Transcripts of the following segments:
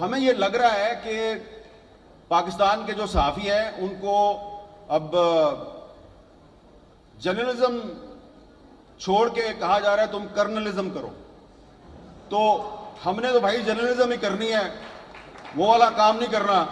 ہمیں یہ لگ رہا ہے کہ پاکستان کے جو صحافی ہیں ان کو اب جرنلزم چھوڑ کے کہا جا رہا ہے تم کرنلزم کرو. تو ہم نے تو بھائی جرنلزم ہی کرنی ہے, وہ والا کام نہیں کرنا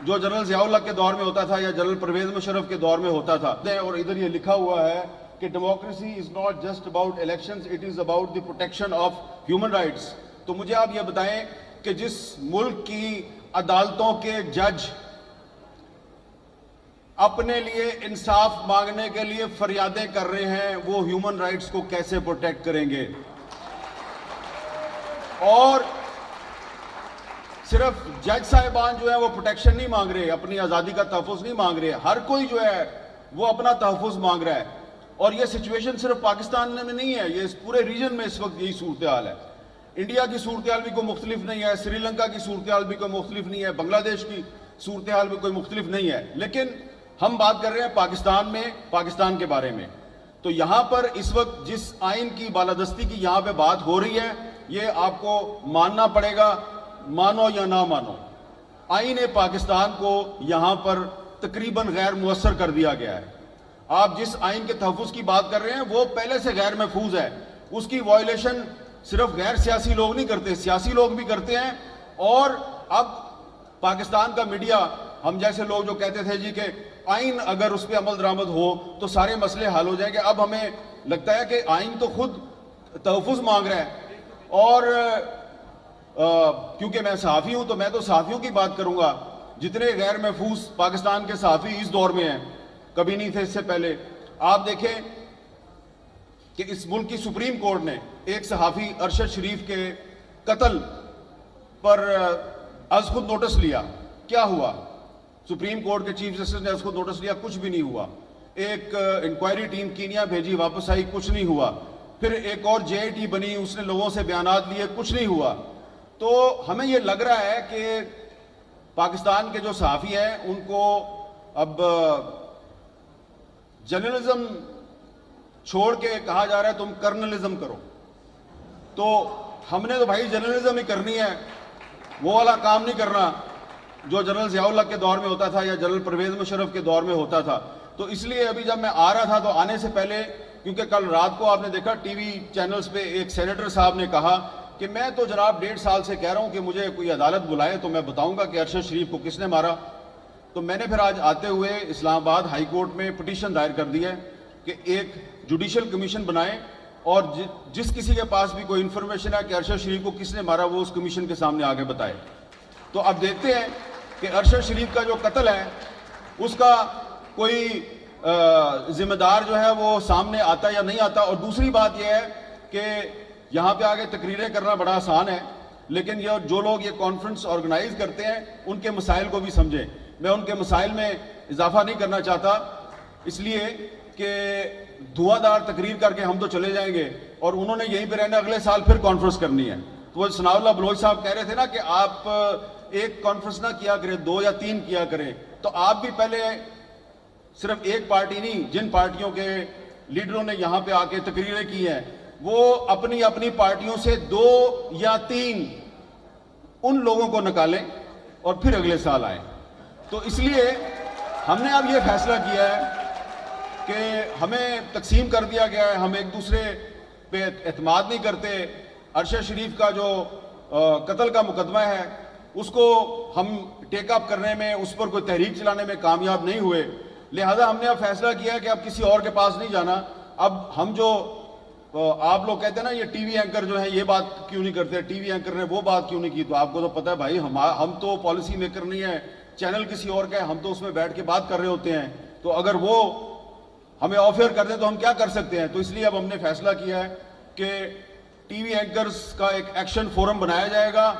جو جنرل ضیاء الحق کے دور میں ہوتا تھا یا جنرل پرویز مشرف کے دور میں ہوتا تھا. اور ادھر یہ لکھا ہوا ہے کہ democracy is not just about elections, it is about the protection of human rights. تو مجھے آپ یہ بتائیں کہ جس ملک کی عدالتوں کے جج اپنے لیے انصاف مانگنے کے لیے فریادیں کر رہے ہیں, وہ ہیومن رائٹس کو کیسے پروٹیکٹ کریں گے؟ اور صرف جج صاحبان جو ہے وہ پروٹیکشن نہیں مانگ رہے, اپنی آزادی کا تحفظ نہیں مانگ رہے, ہر کوئی جو ہے وہ اپنا تحفظ مانگ رہا ہے. اور یہ سچویشن صرف پاکستان میں نہیں ہے, یہ اس پورے ریجن میں اس وقت یہی صورتحال ہے. انڈیا کی صورتحال بھی کوئی مختلف نہیں ہے, سری لنکا کی صورتحال بھی کوئی مختلف نہیں ہے, بنگلہ دیش کی صورتحال بھی کوئی مختلف نہیں ہے. لیکن ہم بات کر رہے ہیں پاکستان میں, پاکستان کے بارے میں. تو یہاں پر اس وقت جس آئین کی بالادستی کی یہاں پہ بات ہو رہی ہے, یہ آپ کو ماننا پڑے گا, مانو یا نہ مانو. آئین پاکستان کو یہاں پر تقریباً غیر مؤثر کر دیا گیا ہے. آپ جس آئین کے تحفظ کی بات کر رہے ہیں وہ پہلے سے غیر محفوظ ہے. اس کی وائلیشن صرف غیر سیاسی لوگ نہیں کرتے, سیاسی لوگ بھی کرتے ہیں. اور اب پاکستان کا میڈیا, ہم جیسے لوگ جو کہتے تھے جی کہ آئین اگر اس پہ عمل درآمد ہو تو سارے مسئلے حل ہو جائیں گے, اب ہمیں لگتا ہے کہ آئین تو خود تحفظ مانگ رہا ہے. اور کیونکہ میں صحافی ہوں تو میں تو صحافیوں کی بات کروں گا. جتنے غیر محفوظ پاکستان کے صحافی اس دور میں ہیں, کبھی نہیں تھے اس سے پہلے. آپ دیکھیں کہ اس ملک کی سپریم کورٹ نے ایک صحافی ارشد شریف کے قتل پر از خود نوٹس لیا. کیا ہوا؟ سپریم کورٹ کے چیف جسٹس نے از خود نوٹس لیا, کچھ بھی نہیں ہوا. ایک انکوائری ٹیم کینیا بھیجی, واپس آئی, کچھ نہیں ہوا. پھر ایک اور جے آئی ٹی بنی, اس نے لوگوں سے بیانات لیے, کچھ نہیں ہوا. تو ہمیں یہ لگ رہا ہے کہ پاکستان کے جو صحافی ہیں ان کو اب جرنلزم چھوڑ کے کہا جا رہا ہے تم کرنلزم کرو. تو ہم نے تو بھائی جرنلزم ہی کرنی ہے, وہ والا کام نہیں کرنا جو جنرل ضیاء الحق کے دور میں ہوتا تھا یا جنرل پرویز مشرف کے دور میں ہوتا تھا. تو اس لیے ابھی جب میں آ رہا تھا تو آنے سے پہلے, کیونکہ کل رات کو آپ نے دیکھا ٹی وی چینلز پہ ایک سینیٹر صاحب نے کہا کہ میں تو جناب 1.5 سال سے کہہ رہا ہوں کہ مجھے کوئی عدالت بلائے تو میں بتاؤں گا کہ ارشد شریف کو کس نے مارا. تو میں نے پھر آج آتے ہوئے اسلام آباد ہائی کورٹ میں پٹیشن دائر کر دی ہے کہ ایک جوڈیشل کمیشن بنائیں, اور جس کسی کے پاس بھی کوئی انفارمیشن ہے کہ ارشد شریف کو کس نے مارا وہ اس کمیشن کے سامنے آگے بتائے. تو اب دیکھتے ہیں کہ ارشد شریف کا جو قتل ہے اس کا کوئی ذمہ دار جو ہے وہ سامنے آتا یا نہیں آتا. اور دوسری بات یہ ہے کہ یہاں پہ آگے تقریریں کرنا بڑا آسان ہے, لیکن یہ جو لوگ یہ کانفرنس آرگنائز کرتے ہیں ان کے مسائل کو بھی سمجھیں. میں ان کے مسائل میں اضافہ نہیں کرنا چاہتا, اس لیے کہ دھواں دار تقریر کر کے ہم تو چلے جائیں گے اور انہوں نے یہیں پہ رہنا, اگلے سال پھر کانفرنس کرنی ہے. تو وہ ثناء اللہ بلوچ صاحب کہہ رہے تھے نا کہ آپ ایک کانفرنس نہ کیا کریں, 2 یا 3 کیا کریں. تو آپ بھی پہلے صرف ایک پارٹی نہیں, جن پارٹیوں کے لیڈروں نے یہاں پہ آ کے تقریریں کی ہیں وہ اپنی اپنی پارٹیوں سے 2 یا 3 ان لوگوں کو نکالیں اور پھر اگلے سال آئیں. تو اس لیے ہم نے اب یہ فیصلہ کیا ہے کہ ہمیں تقسیم کر دیا گیا ہے, ہم ایک دوسرے پہ اعتماد نہیں کرتے. ارشد شریف کا جو قتل کا مقدمہ ہے اس کو ہم ٹیک اپ کرنے میں, اس پر کوئی تحریک چلانے میں کامیاب نہیں ہوئے. لہذا ہم نے اب فیصلہ کیا ہے کہ اب کسی اور کے پاس نہیں جانا. اب ہم جو آپ لوگ کہتے ہیں نا یہ ٹی وی اینکر جو ہیں یہ بات کیوں نہیں کرتے, ٹی وی اینکر نے وہ بات کیوں نہیں کی, تو آپ کو تو پتہ ہے بھائی ہم تو پالیسی میکر نہیں ہیں, چینل کسی اور کا ہے, ہم تو اس میں بیٹھ کے بات کر رہے ہوتے ہیں. تو اگر وہ ہمیں آفر کر دیں تو ہم کیا کر سکتے ہیں. تو اس لیے اب ہم نے فیصلہ کیا ہے کہ ٹی وی اینکرز کا ایک ایکشن فورم بنایا جائے گا,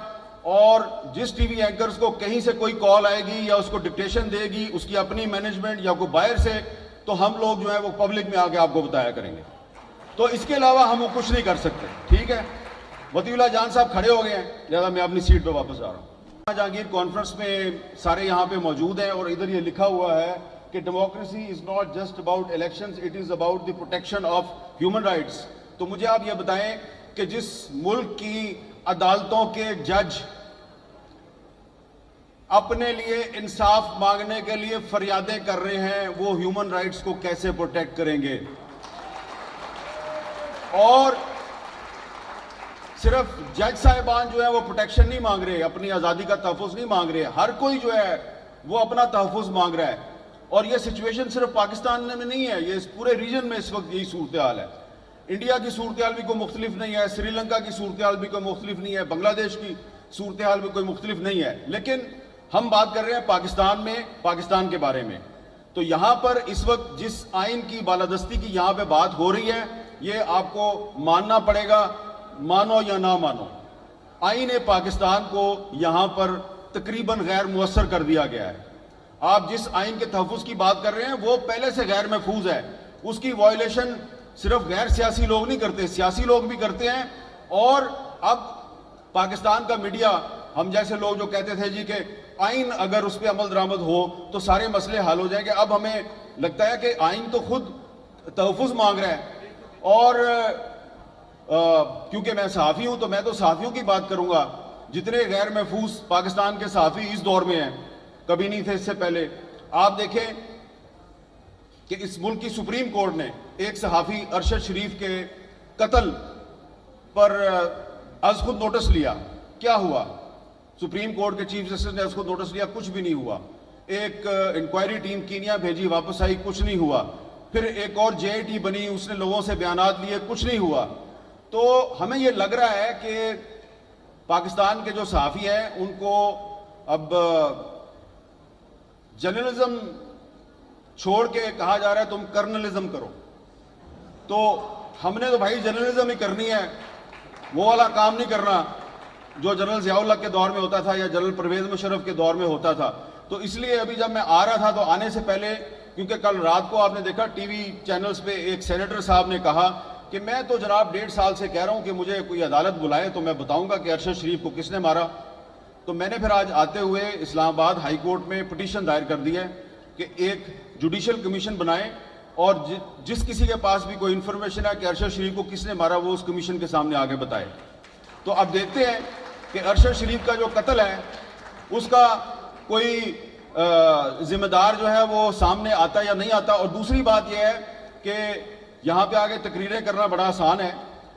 اور جس ٹی وی اینکرز کو کہیں سے کوئی کال آئے گی یا اس کو ڈکٹیشن دے گی اس کی اپنی مینجمنٹ یا کوئی باہر سے, تو ہم لوگ جو ہے وہ پبلک میں آ کے آپ کو بتایا کریں گے. تو اس کے علاوہ ہم کچھ نہیں کر سکتے. ٹھیک ہے, وطی اللہ جان صاحب کھڑے ہو گئے ہیں, لہذا میں اپنی سیٹ پہ واپس جا رہا ہوں. جہانگیر کانفرنس میں سارے یہاں پہ موجود ہیں, اور ادھر یہ لکھا ہوا ہے کہ democracy is not just about elections, it is about the protection of human rights. تو مجھے آپ یہ بتائیں کہ جس ملک کی عدالتوں کے جج اپنے لیے انصاف مانگنے کے لیے فریادیں کر رہے ہیں، وہ ہیومن رائٹس کو کیسے پروٹیکٹ کریں گے؟ اور صرف جج صاحبان جو ہے وہ پروٹیکشن نہیں مانگ رہے، اپنی آزادی کا تحفظ نہیں مانگ رہے، ہر کوئی جو ہے وہ اپنا تحفظ مانگ رہا ہے. اور یہ سچویشن صرف پاکستان میں نہیں ہے، یہ اس پورے ریجن میں اس وقت یہی صورتحال ہے. انڈیا کی صورتحال بھی کوئی مختلف نہیں ہے، سری لنکا کی صورتحال بھی کوئی مختلف نہیں ہے، بنگلہ دیش کی صورتحال بھی کوئی مختلف نہیں ہے. لیکن ہم بات کر رہے ہیں پاکستان میں، پاکستان کے بارے میں. تو یہاں پر اس وقت جس آئین کی بالادستی کی یہاں پہ بات ہو رہی ہے، یہ آپ کو ماننا پڑے گا، مانو یا نہ مانو. آئین پاکستان کو یہاں پر تقریباً غیر مؤثر کر دیا گیا ہے. آپ جس آئین کے تحفظ کی بات کر رہے ہیں وہ پہلے سے غیر محفوظ ہے. اس کی وائلیشن صرف غیر سیاسی لوگ نہیں کرتے، سیاسی لوگ بھی کرتے ہیں. اور اب پاکستان کا میڈیا، ہم جیسے لوگ جو کہتے تھے جی کہ آئین اگر اس پہ عمل درآمد ہو تو سارے مسئلے حل ہو جائیں گے، اب ہمیں لگتا ہے کہ آئین تو خود تحفظ مانگ رہا ہے. اور کیونکہ میں صحافی ہوں تو میں تو صحافیوں کی بات کروں گا. جتنے غیر محفوظ پاکستان کے صحافی اس دور میں ہیں، کبھی نہیں تھے اس سے پہلے. آپ دیکھیں کہ اس ملک کی سپریم کورٹ نے ایک صحافی ارشد شریف کے قتل پر از خود نوٹس لیا. کیا ہوا؟ سپریم کورٹ کے چیف جسٹس نے از خود نوٹس لیا، کچھ بھی نہیں ہوا. ایک انکوائری ٹیم کینیا بھیجی، واپس آئی، کچھ نہیں ہوا. پھر ایک اور جے ٹی بنی، اس نے لوگوں سے بیانات لیے، کچھ نہیں ہوا. تو ہمیں یہ لگ رہا ہے کہ پاکستان کے جو صحافی ہیں ان کو اب جرنلزم چھوڑ کے کہا جا رہا ہے تم کرنلزم کرو. تو ہم نے تو بھائی جرنلزم ہی کرنی ہے، وہ والا کام نہیں کرنا جو جنرل ضیاء الحق کے دور میں ہوتا تھا یا جنرل پرویز مشرف کے دور میں ہوتا تھا. تو اس لیے ابھی جب میں آ رہا تھا تو آنے سے پہلے، کیونکہ کل رات کو آپ نے دیکھا ٹی وی چینلز پہ ایک سینیٹر صاحب نے کہا کہ میں تو جناب 1.5 سال سے کہہ رہا ہوں کہ مجھے کوئی عدالت بلائے تو میں بتاؤں گا کہ ارشد شریف کو کس نے مارا. تو میں نے پھر آج آتے ہوئے اسلام آباد ہائی کورٹ میں پٹیشن دائر کر دی ہے کہ ایک جوڈیشل کمیشن بنائیں، اور جس کسی کے پاس بھی کوئی انفارمیشن ہے کہ ارشد شریف کو کس نے مارا وہ اس کمیشن کے سامنے آگے بتائے. تو اب دیکھتے ہیں کہ ارشد شریف کا جو قتل ہے اس کا کوئی ذمہ دار جو ہے وہ سامنے آتا یا نہیں آتا. اور دوسری بات یہ ہے کہ یہاں پہ آگے تقریریں کرنا بڑا آسان ہے،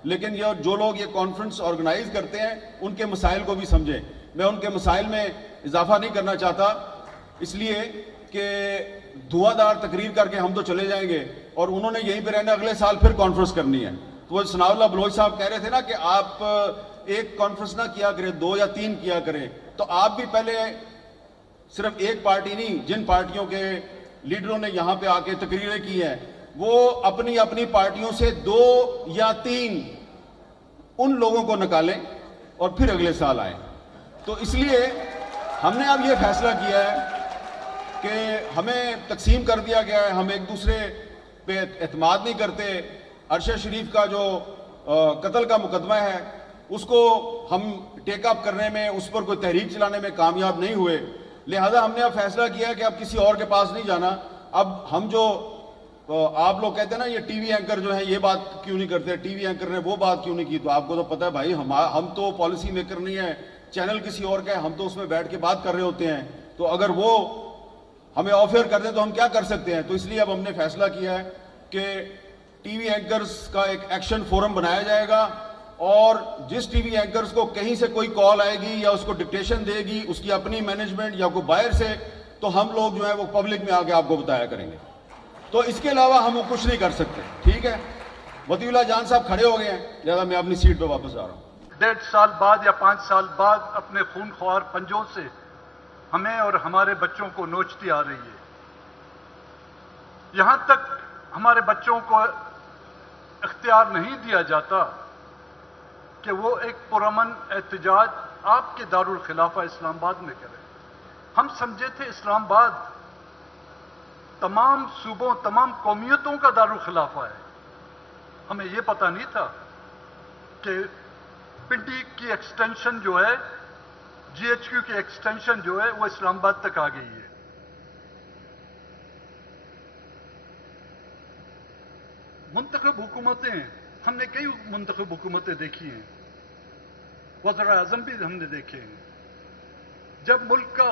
لیکن یہ جو لوگ یہ کانفرنس آرگنائز کرتے ہیں ان کے مسائل کو بھی سمجھیں. میں ان کے مسائل میں اضافہ نہیں کرنا چاہتا، اس لیے کہ دھواں دار تقریر کر کے ہم تو چلے جائیں گے اور انہوں نے یہیں پہ رہنا، اگلے سال پھر کانفرنس کرنی ہے. تو وہ ثناء اللہ بلوچ صاحب کہہ رہے تھے نا کہ آپ ایک کانفرنس نہ کیا کریں، 2 یا 3 کیا کریں. تو آپ بھی پہلے صرف ایک پارٹی نہیں، جن پارٹیوں کے لیڈروں نے یہاں پہ آ کے تقریریں کی ہیں وہ اپنی اپنی پارٹیوں سے 2 یا 3 ان لوگوں کو نکالیں اور پھر اگلے سال آئیں. تو اس لیے ہم نے اب یہ فیصلہ کیا ہے کہ ہمیں تقسیم کر دیا گیا ہے، ہم ایک دوسرے پہ اعتماد نہیں کرتے. ارشد شریف کا جو قتل کا مقدمہ ہے اس کو ہم ٹیک اپ کرنے میں، اس پر کوئی تحریک چلانے میں کامیاب نہیں ہوئے. لہذا ہم نے اب فیصلہ کیا ہے کہ اب کسی اور کے پاس نہیں جانا. اب ہم جو آپ لوگ کہتے ہیں نا یہ ٹی وی اینکر جو ہیں یہ بات کیوں نہیں کرتے، ٹی وی اینکر نے وہ بات کیوں نہیں کی، تو آپ کو تو پتہ ہے بھائی ہم تو پالیسی میکر نہیں ہے، چینل کسی اور کا ہے، ہم تو اس میں بیٹھ کے بات کر رہے ہوتے ہیں. تو اگر وہ ہمیں آف ایئر کر دیں تو ہم کیا کر سکتے ہیں. تو اس لیے اب ہم نے فیصلہ کیا ہے کہ ٹی وی اینکرز کا ایک ایکشن فورم بنایا جائے گا، اور جس ٹی وی اینکرز کو کہیں سے کوئی کال آئے گی یا اس کو ڈکٹیشن دے گی اس کی اپنی مینجمنٹ یا کوئی باہر سے، تو ہم لوگ جو ہے وہ پبلک میں آ کے آپ کو بتایا کریں گے. تو اس کے علاوہ ہم کچھ نہیں کر سکتے. ٹھیک ہے، وطی اللہ جان صاحب کھڑے ہو گئے ہیں، لہٰذا میں اپنی سیٹ پہ واپس جا رہا ہوں. 1.5 سال بعد یا 5 سال بعد اپنے خونخوار پنجوں سے ہمیں اور ہمارے بچوں کو نوچتی آ رہی ہے. یہاں تک ہمارے بچوں کو اختیار نہیں دیا جاتا کہ وہ ایک پرامن احتجاج آپ کے دارالخلافہ اسلام آباد میں کریں. ہم سمجھے تھے اسلام آباد تمام صوبوں، تمام قومیتوں کا دارالخلافہ ہے. ہمیں یہ پتہ نہیں تھا کہ پنڈی کی ایکسٹینشن جو ہے، جی ایچ کیو کی ایکسٹینشن جو ہے وہ اسلام آباد تک آ گئی ہے. منتخب حکومتیں، ہم نے کئی منتخب حکومتیں دیکھی ہیں، وزراء اعظم بھی ہم نے دیکھے ہیں. جب ملک کا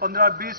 15-20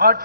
8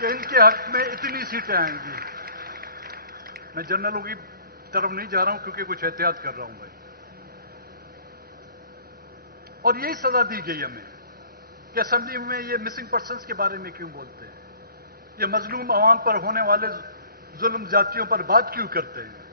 کہ ان کے حق میں اتنی سیٹیں آئیں گی. میں جنرلوں کی طرف نہیں جا رہا ہوں کیونکہ کچھ احتیاط کر رہا ہوں بھائی. اور یہی سزا دی گئی ہمیں کہ اسمبلی میں یہ مسنگ پرسنز کے بارے میں کیوں بولتے ہیں, یہ مظلوم عوام پر ہونے والے ظلم زیادتیوں پر بات کیوں کرتے ہیں.